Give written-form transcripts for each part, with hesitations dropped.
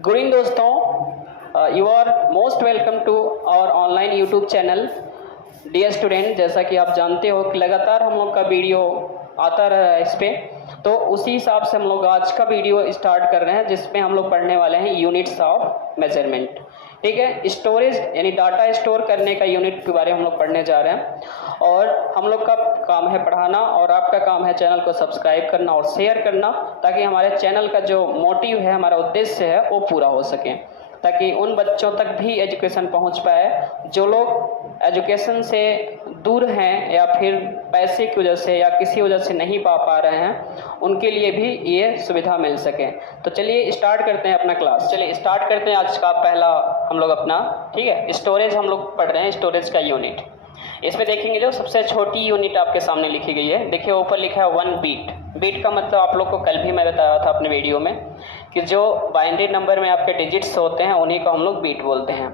Good evening दोस्तों, you are most welcome to our online YouTube channel dear student. जैसा कि आप जानते हो कि लगातार हम लोग का वीडियो आता रहा है इस पे, तो उसी हिसाब से हम लोग आज का वीडियो स्टार्ट कर रहे हैं जिसमें हम लोग पढ़ने वाले हैं यूनिट्स ऑफ मेजरमेंट। ठीक है, स्टोरेज यानी डाटा स्टोर करने का यूनिट के बारे में हम लोग पढ़ने जा रहे हैं। और हम लोग का काम है पढ़ाना और आपका काम है चैनल को सब्सक्राइब करना और शेयर करना, ताकि हमारे चैनल का जो मोटिव है, हमारा उद्देश्य है, वो पूरा हो सके, ताकि उन बच्चों तक भी एजुकेशन पहुंच पाए जो लोग एजुकेशन से दूर हैं या फिर पैसे की वजह से या किसी वजह से नहीं पा रहे हैं, उनके लिए भी ये सुविधा मिल सके। तो चलिए स्टार्ट करते हैं अपना क्लास। चलिए स्टार्ट करते हैं आज का पहला हम लोग अपना, ठीक है, स्टोरेज हम लोग पढ़ रहे हैं, स्टोरेज का यूनिट। इसमें देखेंगे जो सबसे छोटी यूनिट आपके सामने लिखी गई है, देखिए ऊपर लिखा है 1 बीट। बीट का मतलब आप लोग को कल भी मैं बताया था अपने वीडियो में कि जो बाइनरी नंबर में आपके डिजिट्स होते हैं उन्हीं को हम लोग बीट बोलते हैं।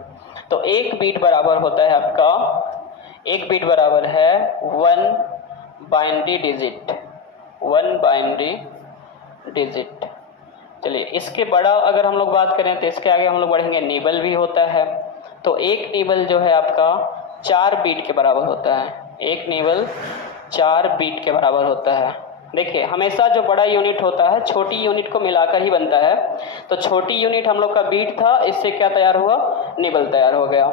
तो एक बीट बराबर होता है आपका, एक बीट बराबर है 1 बाइनरी डिजिट, 1 बाइनरी डिजिट। चलिए इसके बड़ा अगर हम लोग बात करें तो इसके आगे हम लोग बढ़ेंगे, निबल भी होता है। तो एक निबल जो है आपका 4 बीट के बराबर होता है, एक निबल 4 बीट के बराबर होता है। देखिए हमेशा जो बड़ा यूनिट होता है छोटी यूनिट को मिलाकर ही बनता है। तो छोटी यूनिट हम लोग का बीट था, इससे क्या तैयार हुआ, निबल तैयार हो गया।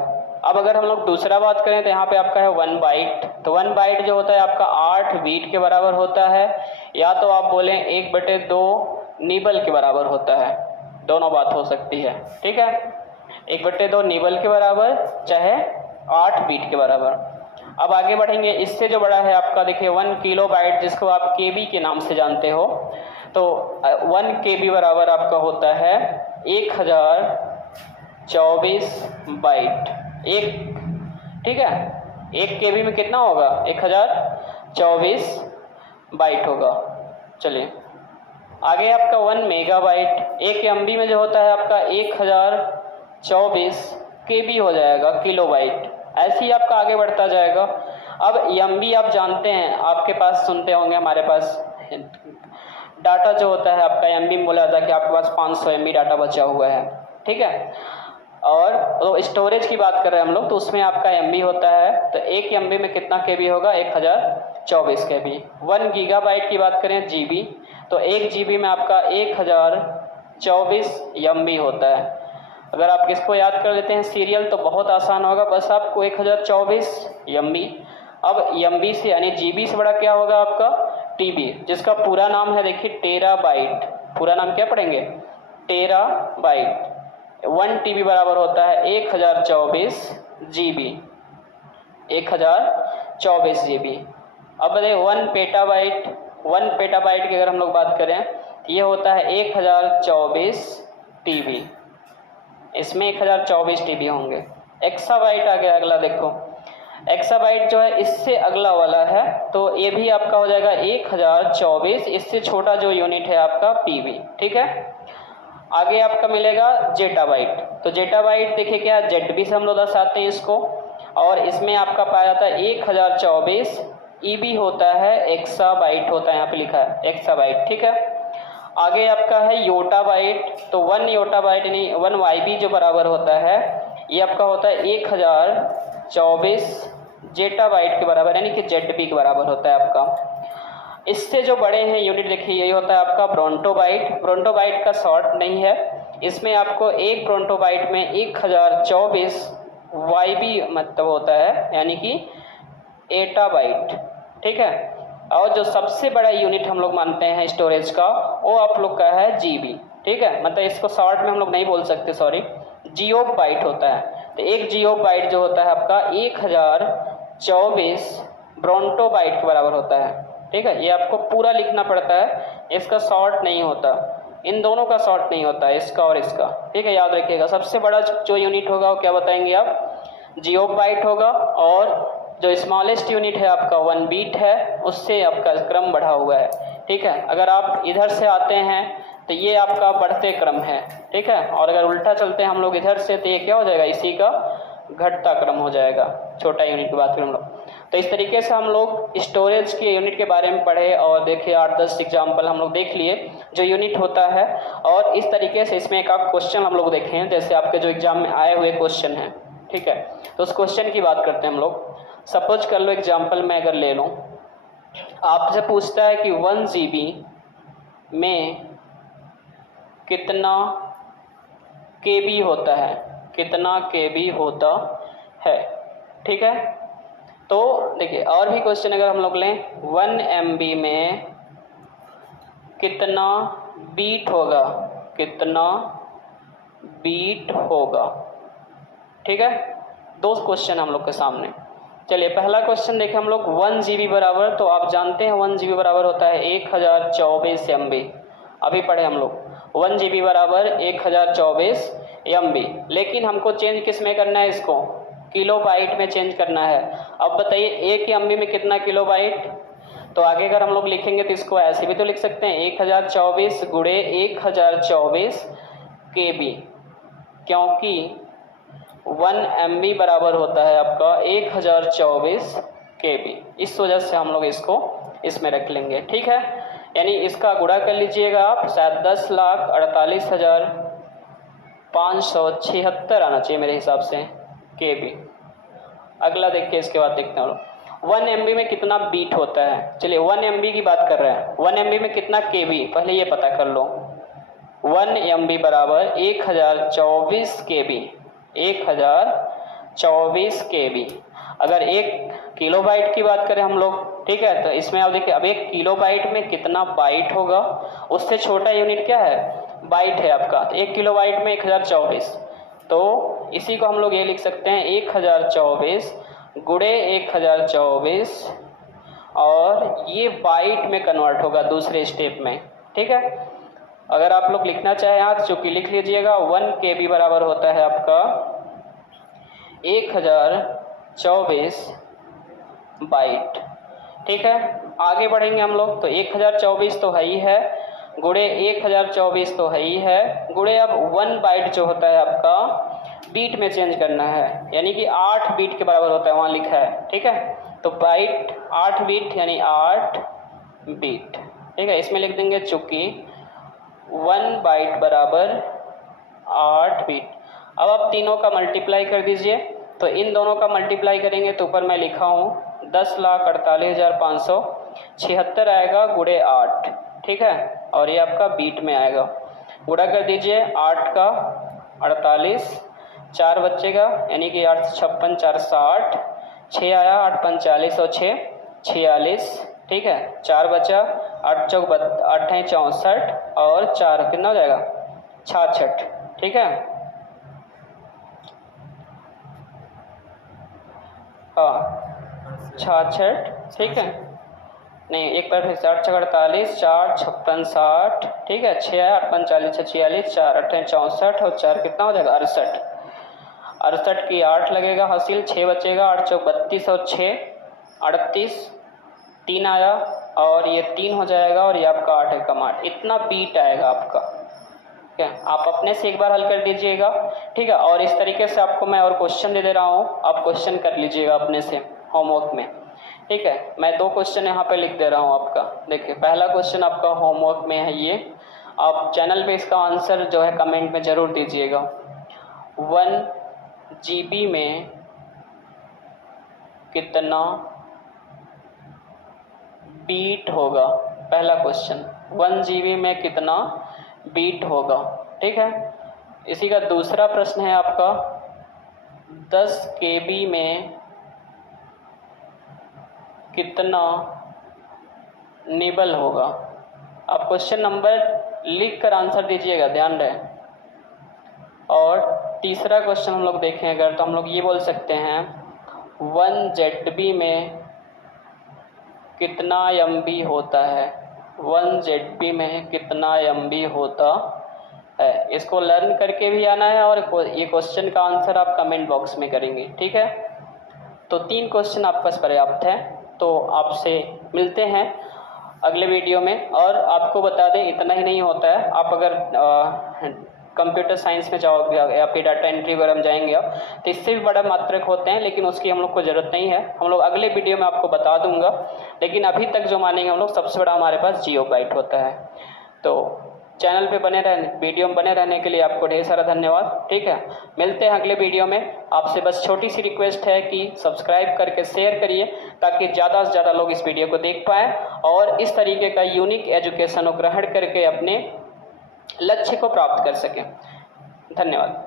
अब अगर हम लोग दूसरा बात करें तो यहाँ पे आपका है 1 बाइट। तो 1 बाइट जो होता है आपका 8 बीट के बराबर होता है, या तो आप बोलें 1/2 निबल के बराबर होता है, दोनों बात हो सकती है। ठीक है, 1/2 निबल के बराबर चाहे 8 बीट के बराबर। अब आगे बढ़ेंगे, इससे जो बड़ा है आपका देखिए 1 किलो बाइट, जिसको आप केबी के नाम से जानते हो। तो 1 केबी बराबर आपका होता है 1024 बाइट एक। ठीक है, 1 केबी में कितना होगा, 1024 बाइट होगा। चलिए आगे आपका 1 मेगाबाइट, 1 एमबी में जो होता है आपका 1024 केबी हो जाएगा, किलो बाइट। ऐसे ही आपका आगे बढ़ता जाएगा। अब एमबी आप जानते हैं, आपके पास सुनते होंगे, हमारे पास डाटा जो होता है आपका एमबी में बोला जाता है कि आपके पास 500 एमबी डाटा बचा हुआ है। ठीक है, और तो स्टोरेज की बात कर रहे हैं हम लोग, तो उसमें आपका एमबी होता है। तो 1 एमबी में कितना केबी होगा, 1024 केबी। 1 गीगाबाइट की बात करें, जीबी, तो 1 जीबी में आपका 1024 एमबी होता है। अगर आप किसको याद कर लेते हैं सीरियल तो बहुत आसान होगा, बस आपको 1024 एमबी। अब एमबी से यानी जीबी से बड़ा क्या होगा आपका, टीबी, जिसका पूरा नाम है देखिए टेराबाइट। पूरा नाम क्या पढ़ेंगे, टेराबाइट। 1 टीबी बराबर होता है 1024 जीबी, 1024 जीबी। अब बताइए 1 पेटाबाइट, 1 पेटाबाइट की अगर हम लोग बात करें तो ये होता है 1024 टीबी, इसमें 1024 टीबी होंगे। एक्साबाइट आ गया अगला, देखो एक्साबाइट जो है इससे अगला वाला है, तो ये भी आपका हो जाएगा 1024, इससे छोटा जो यूनिट है आपका पीबी। ठीक है, आगे आपका मिलेगा जेटाबाइट। तो जेटाबाइट देखिए क्या, जेडबी से हम लोग दर्शाते हैं इसको, और इसमें आपका पाया जाता है 1024 ईबी होता है, एक्साबाइट होता है, यहाँ पे लिखा है एक्साबाइट। ठीक है, आगे आपका है योटाबाइट। तो 1 योटाबाइट यानी 1 वाईबी जो बराबर होता है, ये आपका होता है 1024 जेटाबाइट के बराबर, यानी कि जेडबी के बराबर होता है आपका। इससे जो बड़े हैं यूनिट देखिए, यही होता है आपका ब्रोंटोबाइट। ब्रोंटोबाइट का शॉर्ट नहीं है, इसमें आपको एक ब्रोंटोबाइट में 1024 वाईबी मतलब होता है, यानी कि एटाबाइट। ठीक है, और जो सबसे बड़ा यूनिट हम लोग मानते हैं स्टोरेज का, वो आप लोग का है जीबी। ठीक है, मतलब इसको शॉर्ट में हम लोग नहीं बोल सकते, सॉरी, जियोब बाइट होता है। तो एक जियोब बाइट जो होता है आपका 1024 ब्रोंटोबाइट के बराबर होता है। ठीक है, ये आपको पूरा लिखना पड़ता है, इसका शॉर्ट नहीं होता, इन दोनों का शॉर्ट नहीं होता, इसका और इसका। ठीक है, याद रखिएगा। सबसे बड़ा जो यूनिट होगा वो क्या बताएंगे आप, जियोब बाइट होगा, और जो स्मॉलेस्ट यूनिट है आपका 1 बीट है, उससे आपका क्रम बढ़ा हुआ है। ठीक है, अगर आप इधर से आते हैं तो ये आपका बढ़ते क्रम है। ठीक है, और अगर उल्टा चलते हैं हम लोग इधर से तो ये क्या हो जाएगा, इसी का घटता क्रम हो जाएगा, छोटा यूनिट की बात करें हम लोग। तो इस तरीके से हम लोग स्टोरेज के यूनिट के बारे में पढ़े और देखिए 8-10 एग्जाम्पल हम लोग देख लिए जो यूनिट होता है। और इस तरीके से इसमें एक आप क्वेश्चन हम लोग देखे हैं, जैसे आपके जो एग्जाम में आए हुए क्वेश्चन हैं, ठीक है। तो उस क्वेश्चन की बात करते हैं हम लोग। सपोज कर लो एग्जाम्पल में अगर ले लो, आपसे पूछता है कि 1 GB में कितना KB होता है, कितना KB होता है, ठीक है। तो देखिए और भी क्वेश्चन अगर हम लोग लें, 1 MB में कितना बीट होगा, कितना बीट होगा, ठीक है। दो क्वेश्चन हम लोग के सामने। चलिए पहला क्वेश्चन देखें हम लोग, 1 GB बराबर, तो आप जानते हैं 1 GB बराबर होता है 1024 MB। अभी पढ़े हम लोग 1 GB बराबर 1024 MB, लेकिन हमको चेंज किस में करना है, इसको किलो बाइट में चेंज करना है। अब बताइए 1 MB में कितना किलो बाइट। तो आगे अगर हम लोग लिखेंगे तो इसको ऐसे भी तो लिख सकते हैं 1024 गुणे 1024 KB, क्योंकि 1 MB बराबर होता है आपका 1024 KB। इस वजह से हम लोग इसको इसमें रख लेंगे, ठीक है। यानी इसका गुणा कर लीजिएगा आप, शायद 10,48,576 आना चाहिए मेरे हिसाब से KB। अगला देखिए, इसके बाद देखते हैं 1 MB में कितना बीट होता है। चलिए 1 MB की बात कर रहे हैं, 1 MB में कितना KB, पहले ये पता कर लो। 1 MB बराबर 1024 KB, 1024 KB। अगर 1 किलोबाइट की बात करें हम लोग, ठीक है, तो इसमें आप देखिए अब 1 किलोबाइट में कितना बाइट होगा, उससे छोटा यूनिट क्या है, बाइट है आपका। तो 1 किलोबाइट में 1024, तो इसी को हम लोग ये लिख सकते हैं 1024 गुणे 1024, और ये बाइट में कन्वर्ट होगा दूसरे स्टेप में, ठीक है। अगर आप लोग लिखना चाहें आज, चूँकि लिख लीजिएगा 1 KB बराबर होता है आपका 1024 बाइट, ठीक है। आगे बढ़ेंगे हम लोग, तो 1024 तो है ही है, गुणे 1024 तो है ही है, गुणे अब 1 बाइट जो होता है आपका बीट में चेंज करना है, यानी कि 8 बीट के बराबर होता है, वहाँ लिखा है, ठीक है। तो बाइट 8 बीट यानी 8 बीट, ठीक है। इसमें लिख देंगे चूँकि 1 बाइट बराबर 8 बीट। अब आप तीनों का मल्टीप्लाई कर दीजिए, तो इन दोनों का मल्टीप्लाई करेंगे तो ऊपर मैं लिखा हूँ 10,48,576 आएगा गुणे 8, ठीक है, और ये आपका बीट में आएगा। गुणा कर दीजिए 8 का 48, 4 बचेगा, यानी कि 8 56 4 60, 6 आया, 8 45 और 6 46, ठीक है। 4 बचा, 8 चौक 8 है 64, और 4 कितना हो जाएगा 66, ठीक है। हाँ 66, ठीक है। नहीं एक बार फिर 8 छक 48, 4 56 60, ठीक है। 6 आया, 8 45 46, 4 8 है 64, और 4 कितना हो जाएगा 68। 68 की 8 लगेगा हासिल, 6 बचेगा, 8 चौक 32 और 6 38, 3 आया, और ये 3 हो जाएगा, और ये आपका 8 है कम 8। इतना बीट आएगा आपका, ठीक है। आप अपने से एक बार हल कर दीजिएगा, ठीक है। और इस तरीके से आपको मैं और क्वेश्चन दे दे रहा हूँ, आप क्वेश्चन कर लीजिएगा अपने से होमवर्क में, ठीक है। मैं 2 क्वेश्चन यहाँ पे लिख दे रहा हूँ आपका। देखिए पहला क्वेश्चन आपका होमवर्क में है ये, आप चैनल पे इसका आंसर जो है कमेंट में ज़रूर दीजिएगा। 1 GB में कितना बीट होगा, पहला क्वेश्चन 1 GB में कितना बीट होगा, ठीक है। इसी का दूसरा प्रश्न है आपका 10 KB में कितना निबल होगा। आप क्वेश्चन नंबर लिख कर आंसर दीजिएगा, ध्यान रहे। और तीसरा क्वेश्चन हम लोग देखें अगर, तो हम लोग ये बोल सकते हैं 1 ZB में कितना MB होता है, 1 ZB में कितना MB होता है। इसको लर्न करके भी आना है, और ये क्वेश्चन का आंसर आप कमेंट बॉक्स में करेंगे, ठीक है। तो 3 क्वेश्चन आपके पास पर्याप्त है। तो आपसे मिलते हैं अगले वीडियो में। और आपको बता दें इतना ही नहीं होता है, आप अगर कंप्यूटर साइंस में जाओगे या फिर डाटा एंट्री वगैरह में जाएंगे आप, तो इससे भी बड़ा मात्रक होते हैं, लेकिन उसकी हम लोग को ज़रूरत नहीं है। हम लोग अगले वीडियो में आपको बता दूंगा, लेकिन अभी तक जो मानेंगे हम लोग, सबसे बड़ा हमारे पास जियो बाइट होता है। तो चैनल पे बने रहने, वीडियो में बने रहने के लिए आपको ढेर सारा धन्यवाद। ठीक है, मिलते हैं अगले वीडियो में। आपसे बस छोटी सी रिक्वेस्ट है कि सब्सक्राइब करके शेयर करिए, ताकि ज़्यादा से ज़्यादा लोग इस वीडियो को देख पाएँ और इस तरीके का यूनिक एजुकेशन को ग्रहण करके अपने लक्ष्य को प्राप्त कर सकें। धन्यवाद।